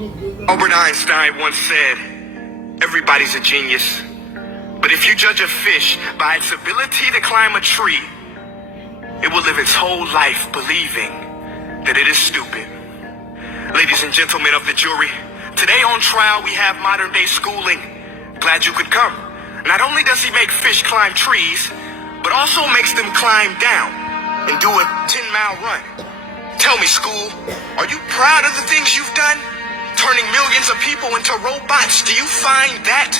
Albert Einstein once said, everybody's a genius, but if you judge a fish by its ability to climb a tree, it will live its whole life believing that it is stupid. Ladies and gentlemen of the jury, today on trial we have modern day schooling. Glad you could come. Not only does he make fish climb trees, but also makes them climb down and do a 10-mile run. Tell me, school, are you proud of the things you've done? Turning millions of people into robots, do you find that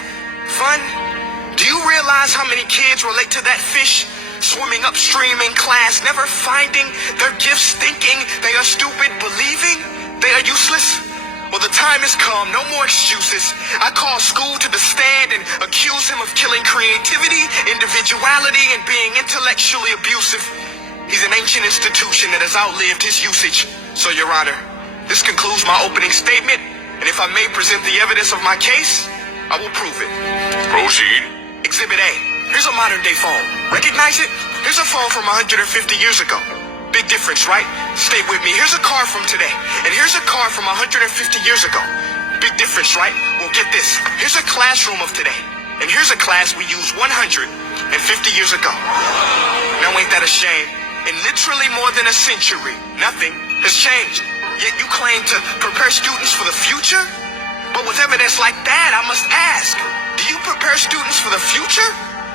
fun? Do you realize how many kids relate to that fish swimming upstream in class, never finding their gifts, thinking they are stupid, believing they are useless? Well, the time has come, no more excuses. I call school to the stand and accuse him of killing creativity, individuality, and being intellectually abusive. He's an ancient institution that has outlived his usage. So, Your Honor, this concludes my opening statement, and if I may present the evidence of my case, I will prove it. Proceed. Exhibit A. Here's a modern-day phone. Recognize it? Here's a phone from 150 years ago. Big difference, right? Stay with me. Here's a car from today, and here's a car from 150 years ago. Big difference, right? Well, get this. Here's a classroom of today, and here's a class we used 150 years ago. Now, ain't that a shame? In literally more than a century, nothing has changed. Yet you claim to prepare students for the future? But with evidence like that, I must ask, do you prepare students for the future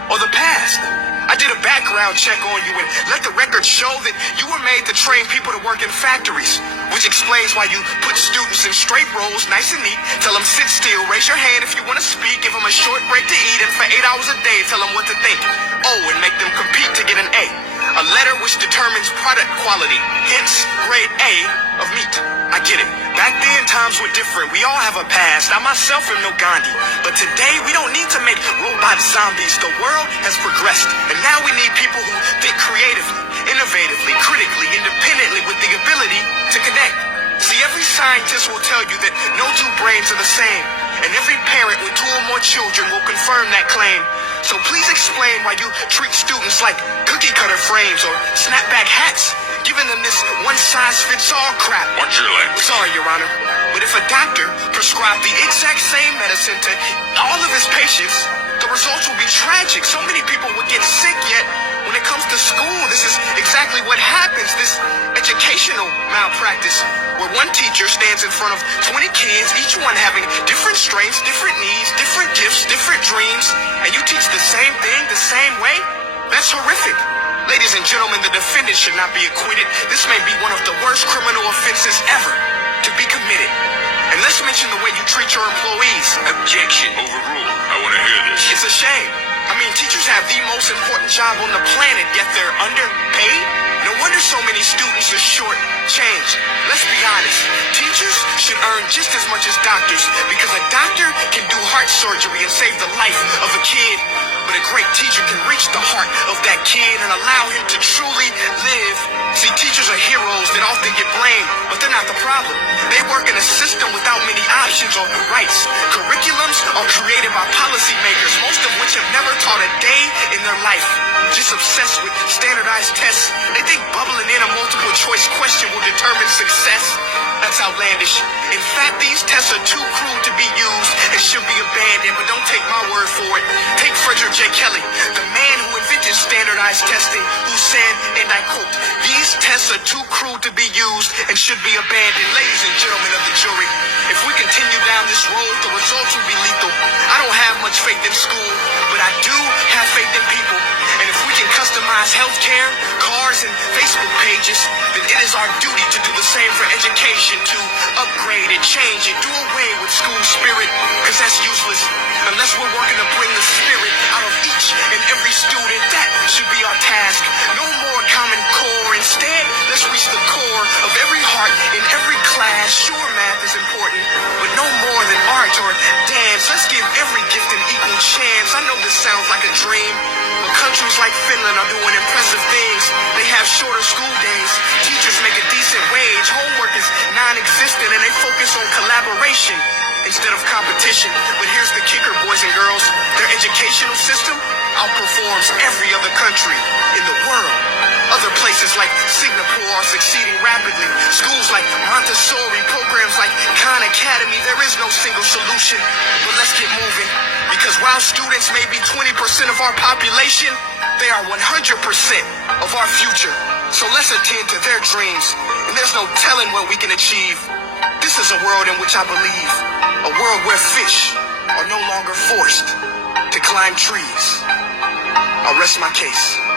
or the past? I did a background check on you and let the record show that you were made to train people to work in factories, which explains why you put students in straight rows, nice and neat, tell them sit still, raise your hand if you want to speak, give them a short break to eat, and for 8 hours a day, tell them what to think. Oh, and make them compete to get an A. A letter which determines product quality, hence grade A of meat. I get it. Back then, times were different. We all have a past. I myself am no Gandhi. But today, we don't need to make robot zombies. The world has progressed. And now we need people who think creatively, innovatively, critically, independently, with the ability to connect. See, every scientist will tell you that no two brains are the same. And every parent with 2 or more children will confirm that claim. So please explain why you treat students like cookie cutter frames or snapback hats, giving them this one-size-fits-all crap. Watch your language. Sorry, Your Honor, but if a doctor prescribed the exact same medicine to all of his patients, the results will be tragic. So many people would get sick, yet when it comes to school, this is exactly what happens, this educational malpractice, where one teacher stands in front of 20 kids, each one having different strengths, different needs, different gifts, different dreams, and you teach the same thing the same way? That's horrific. Ladies and gentlemen, the defendant should not be acquitted. This may be one of the worst criminal offenses ever to be committed. And let's mention the way you treat your employees. Objection. Overruled. I want to hear this. It's a shame. I mean, teachers have the most important job on the planet, yet they're underpaid? No wonder so many students are short-changed. Let's be honest. Teachers should earn just as much as doctors, because a doctor can do heart surgery and save the life of a kid. But a great teacher can reach the heart of that kid and allow him to truly live. See, teachers are heroes that often get blamed, but they're not the problem. They work in a system without many options or rights. Curriculums are created by policymakers, most of which have never taught a day in their life. Just obsessed with standardized tests. They think bubbling in a multiple choice question will determine success. That's outlandish. In fact, these tests are too cruel to be used and should be abandoned, but don't take my word for it. Take Frederick J. Kelly, the man who invented standardized testing, who said, and I quote, "These tests are too cruel to be used and should be abandoned." Ladies and gentlemen of the jury, if we continue down this road, the results will be lethal. I don't have much faith in school, but I do have faith in people. And if we can customize healthcare, cars, and Facebook pages, then it is our duty to do the same for education, to upgrade and change and do away with school spirit, because that's useless. Unless we're working to bring the spirit out of each and every student, that should be our task. No more Common Core. Instead, let's reach the core of every heart in every class. Sure, math is important, but no more than art or dance. Let's give every gift an equal chance. I know this sounds like a dream, but countries like Finland are doing impressive things. They have shorter school days. Teachers make a decent wage. Homework is non-existent, and they focus on collaboration instead of competition. But here's the kicker, boys and girls. Their educational system outperforms every other country in the world. Other places like Singapore are succeeding rapidly. Schools like Montessori, programs like Khan Academy, academy, there is no single solution. But let's get moving. Because while students may be 20% of our population, they are 100% of our future. So let's attend to their dreams. And there's no telling what we can achieve. This is a world in which I believe. A world where fish are no longer forced to climb trees. I'll rest my case.